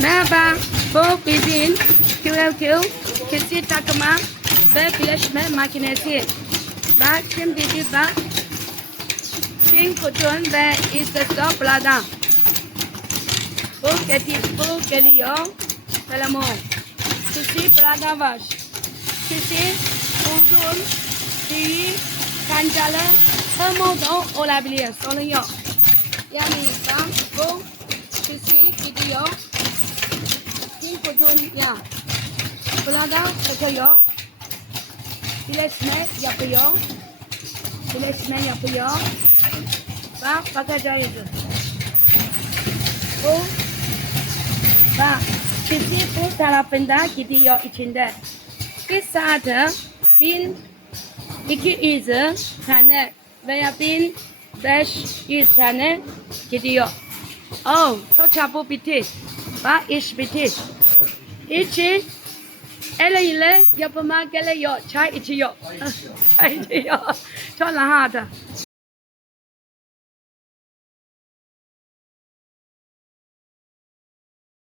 Merhaba, bu bizim QLQ kesit takımı ve birleşme makinesi. Bak şimdi bir bak. Çin kutun ve istasyonlardan. Bu geliyor. Selamon. Kesit plada var. Kesit uzun, büyük, kancalı, her moda olabilir. Sorun yok. Yani ben bu kesit gidiyor. Çin kutun ya. Plada takıyor. Birleşme yapıyor. Birleşme yapıyor. Bak bakacağız. Bak kesit bu tarafında gidiyor içinde. Bir saate 1200 tane veya 1500 tane gidiyor. Oh, çok çabuk bitti. Bak iş bitti. İçin ele ile yapıma geliyor. Çay içiyor. Çay içiyor. Çok rahat.